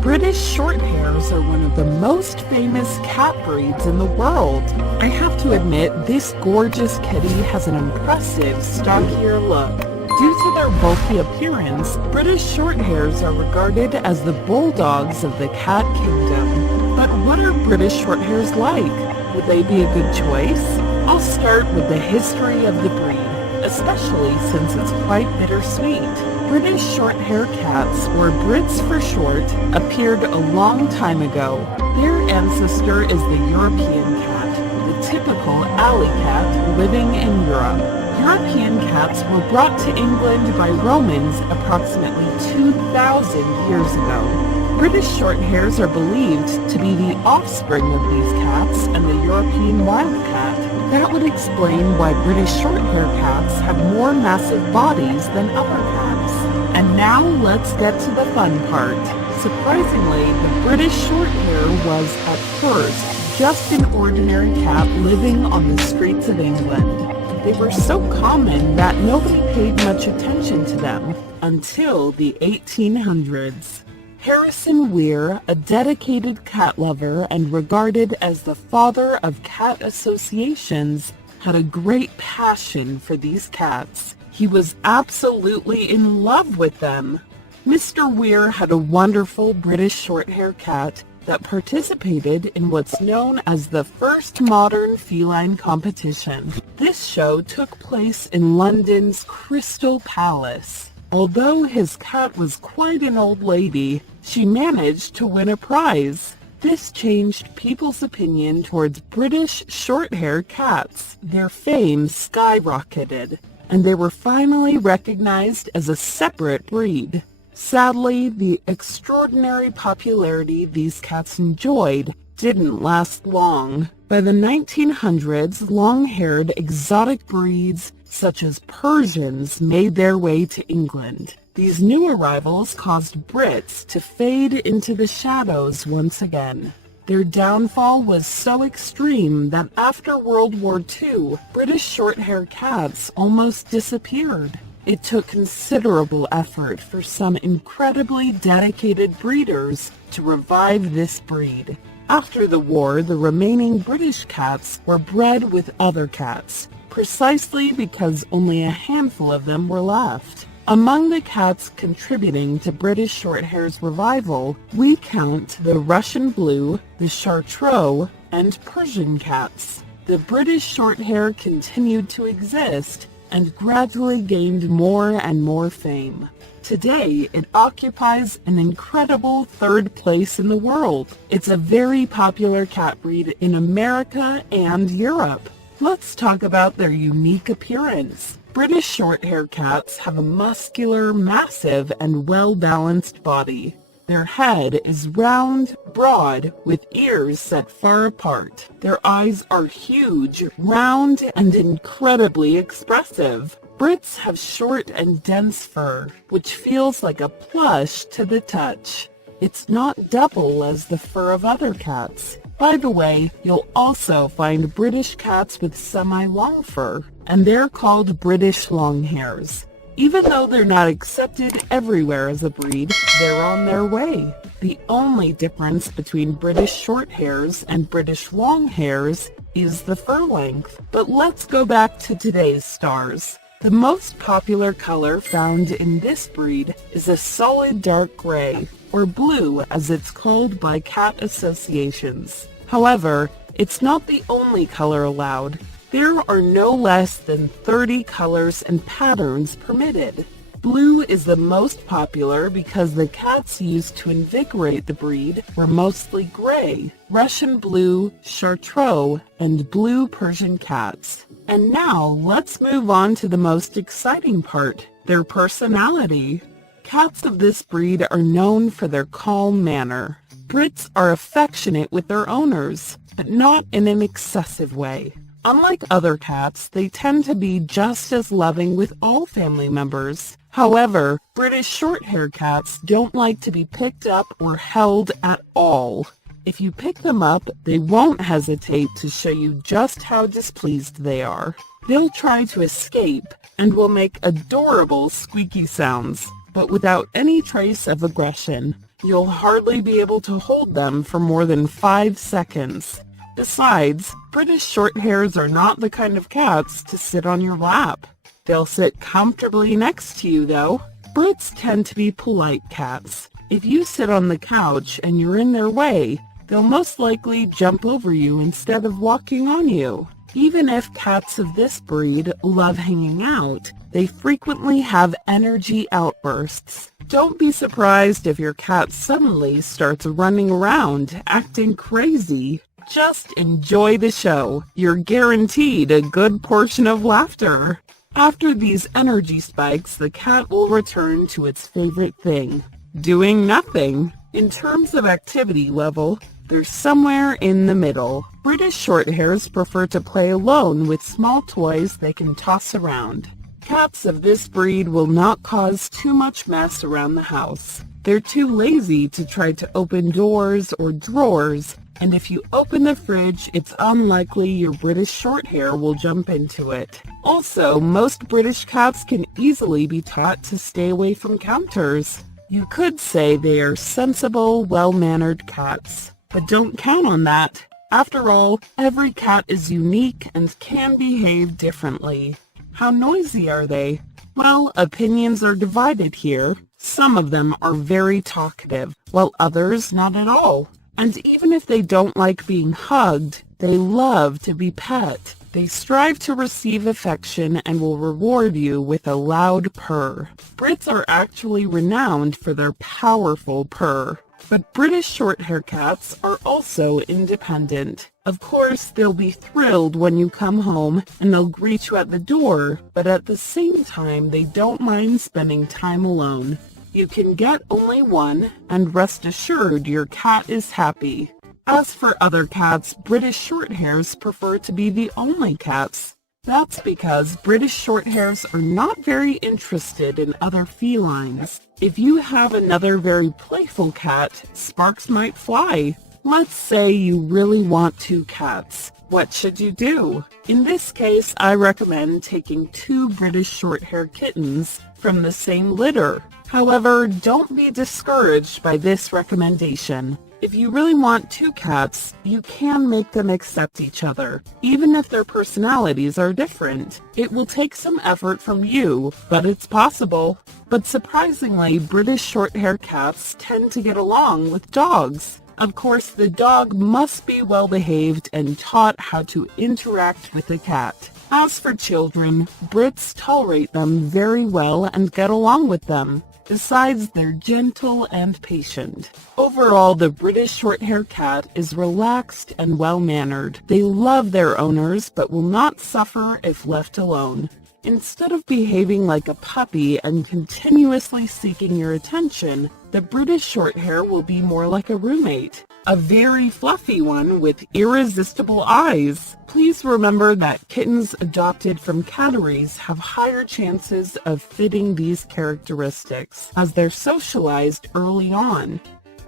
British Shorthairs are one of the most famous cat breeds in the world. I have to admit, this gorgeous kitty has an impressive, stockier look. Due to their bulky appearance, British Shorthairs are regarded as the bulldogs of the cat kingdom. But what are British Shorthairs like? Would they be a good choice? I'll start with the history of the breed, especially since it's quite bittersweet. British Shorthair cats, or Brits for short, appeared a long time ago. Their ancestor is the European cat, the typical alley cat living in Europe. European cats were brought to England by Romans approximately 2,000 years ago. British Shorthairs are believed to be the offspring of these cats and the European wildcat. That would explain why British Shorthair cats have more massive bodies than other cats. And now let's get to the fun part. Surprisingly, the British Shorthair was at first just an ordinary cat living on the streets of England. They were so common that nobody paid much attention to them until the 1800s. Harrison Weir, a dedicated cat lover and regarded as the father of cat associations, had a great passion for these cats. He was absolutely in love with them. Mr. Weir had a wonderful British Shorthair cat that participated in what's known as the first modern feline competition. This show took place in London's Crystal Palace. Although his cat was quite an old lady, she managed to win a prize. This changed people's opinion towards British Shorthair cats. Their fame skyrocketed, and they were finally recognized as a separate breed. Sadly, the extraordinary popularity these cats enjoyed didn't last long. By the 1900s, long-haired exotic breeds such as Persians made their way to England. These new arrivals caused Brits to fade into the shadows once again. Their downfall was so extreme that after World War II, British Shorthair cats almost disappeared. It took considerable effort for some incredibly dedicated breeders to revive this breed. After the war, the remaining British cats were bred with other cats, precisely because only a handful of them were left. Among the cats contributing to British Shorthair's revival, we count the Russian Blue, the Chartreux, and Persian cats. The British Shorthair continued to exist and gradually gained more and more fame. Today, it occupies an incredible third place in the world. It's a very popular cat breed in America and Europe. Let's talk about their unique appearance. British Shorthair cats have a muscular, massive, and well-balanced body. Their head is round, broad, with ears set far apart. Their eyes are huge, round, and incredibly expressive. Brits have short and dense fur, which feels like a plush to the touch. It's not double as the fur of other cats. By the way, you'll also find British cats with semi-long fur, and they're called British Longhairs. Even though they're not accepted everywhere as a breed, they're on their way. The only difference between British Shorthairs and British Longhairs is the fur length. But let's go back to today's stars. The most popular color found in this breed is a solid dark gray, or blue as it's called by cat associations. However, it's not the only color allowed. There are no less than 30 colors and patterns permitted. Blue is the most popular because the cats used to invigorate the breed were mostly gray, Russian Blue, Chartreux, and Blue Persian cats. And now let's move on to the most exciting part, their personality. Cats of this breed are known for their calm manner. Brits are affectionate with their owners, but not in an excessive way. Unlike other cats, they tend to be just as loving with all family members. However, British Shorthair cats don't like to be picked up or held at all. If you pick them up, they won't hesitate to show you just how displeased they are. They'll try to escape and will make adorable squeaky sounds, but without any trace of aggression. You'll hardly be able to hold them for more than 5 seconds. Besides, British Shorthairs are not the kind of cats to sit on your lap. They'll sit comfortably next to you, though. Brits tend to be polite cats. If you sit on the couch and you're in their way, they'll most likely jump over you instead of walking on you. Even if cats of this breed love hanging out, they frequently have energy outbursts. Don't be surprised if your cat suddenly starts running around, acting crazy. Just enjoy the show. You're guaranteed a good portion of laughter. After these energy spikes, the cat will return to its favorite thing, doing nothing. In terms of activity level, they're somewhere in the middle. British Shorthairs prefer to play alone with small toys they can toss around. Cats of this breed will not cause too much mess around the house. They're too lazy to try to open doors or drawers, and if you open the fridge, it's unlikely your British Shorthair will jump into it. Also, most British cats can easily be taught to stay away from counters. You could say they are sensible, well-mannered cats, but don't count on that. After all, every cat is unique and can behave differently. How noisy are they? Well, opinions are divided here. Some of them are very talkative, while others not at all. And even if they don't like being hugged, they love to be pet. They strive to receive affection and will reward you with a loud purr. Brits are actually renowned for their powerful purr. But British Shorthair cats are also independent. Of course, they'll be thrilled when you come home and they'll greet you at the door, but at the same time, they don't mind spending time alone. You can get only one, and rest assured your cat is happy. As for other cats, British Shorthairs prefer to be the only cats. That's because British Shorthairs are not very interested in other felines. If you have another very playful cat, sparks might fly. Let's say you really want 2 cats. What should you do? In this case, I recommend taking 2 British Shorthair kittens from the same litter. However, don't be discouraged by this recommendation. If you really want 2 cats, you can make them accept each other, even if their personalities are different. It will take some effort from you, but it's possible. But surprisingly, British Shorthair cats tend to get along with dogs. Of course, the dog must be well behaved and taught how to interact with the cat. As for children, Brits tolerate them very well and get along with them. Besides, they're gentle and patient. Overall, the British Shorthair cat is relaxed and well-mannered. They love their owners, but will not suffer if left alone. Instead of behaving like a puppy and continuously seeking your attention, the British Shorthair will be more like a roommate. A very fluffy one with irresistible eyes. Please remember that kittens adopted from catteries have higher chances of fitting these characteristics, as they're socialized early on.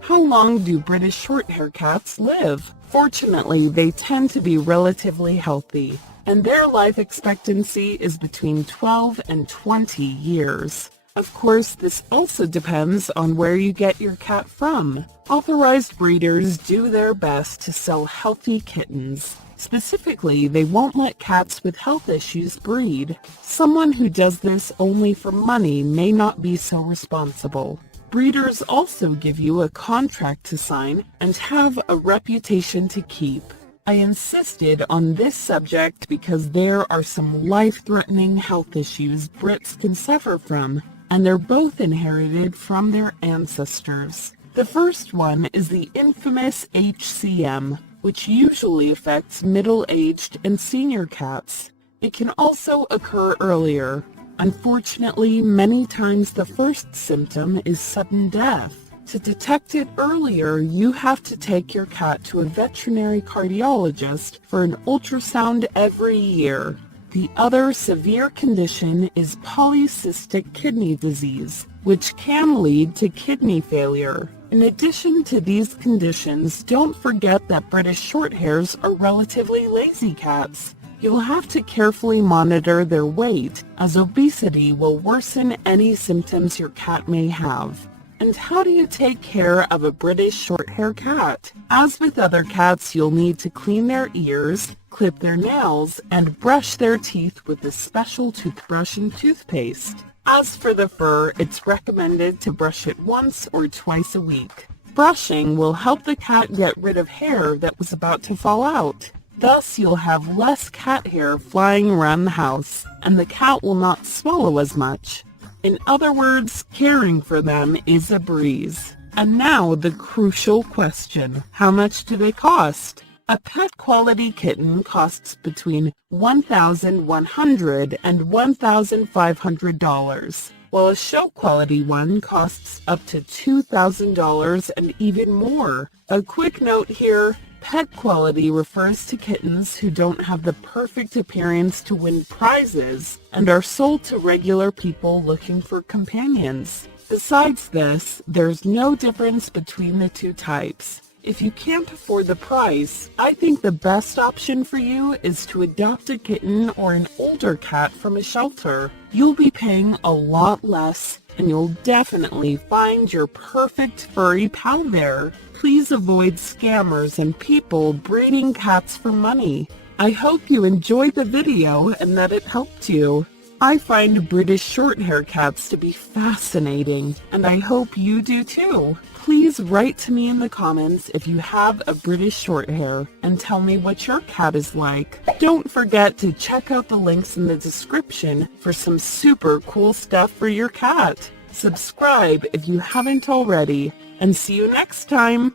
How long do British Shorthair cats live? Fortunately, they tend to be relatively healthy, and their life expectancy is between 12 and 20 years. Of course, this also depends on where you get your cat from. Authorized breeders do their best to sell healthy kittens. Specifically, they won't let cats with health issues breed. Someone who does this only for money may not be so responsible. Breeders also give you a contract to sign and have a reputation to keep. I insisted on this subject because there are some life-threatening health issues Brits can suffer from, and they're both inherited from their ancestors. The first one is the infamous HCM, which usually affects middle-aged and senior cats. It can also occur earlier. Unfortunately, many times the first symptom is sudden death. To detect it earlier, you have to take your cat to a veterinary cardiologist for an ultrasound every year. The other severe condition is polycystic kidney disease, which can lead to kidney failure. In addition to these conditions, don't forget that British Shorthairs are relatively lazy cats. You'll have to carefully monitor their weight, as obesity will worsen any symptoms your cat may have. And how do you take care of a British Shorthair cat? As with other cats, you'll need to clean their ears, clip their nails, and brush their teeth with a special toothbrush and toothpaste. As for the fur, it's recommended to brush it once or twice a week. Brushing will help the cat get rid of hair that was about to fall out. Thus, you'll have less cat hair flying around the house, and the cat will not swallow as much. In other words, caring for them is a breeze. And now the crucial question: how much do they cost? A pet quality kitten costs between $1,100 and $1,500, while a show quality one costs up to $2,000 and even more. A quick note here: pet quality refers to kittens who don't have the perfect appearance to win prizes and are sold to regular people looking for companions. Besides this, there's no difference between the two types. If you can't afford the price, I think the best option for you is to adopt a kitten or an older cat from a shelter. You'll be paying a lot less, and you'll definitely find your perfect furry pal there. Please avoid scammers and people breeding cats for money. I hope you enjoyed the video and that it helped you. I find British Shorthair cats to be fascinating, and I hope you do too. Please write to me in the comments if you have a British Shorthair and tell me what your cat is like. Don't forget to check out the links in the description for some super cool stuff for your cat. Subscribe if you haven't already, and see you next time.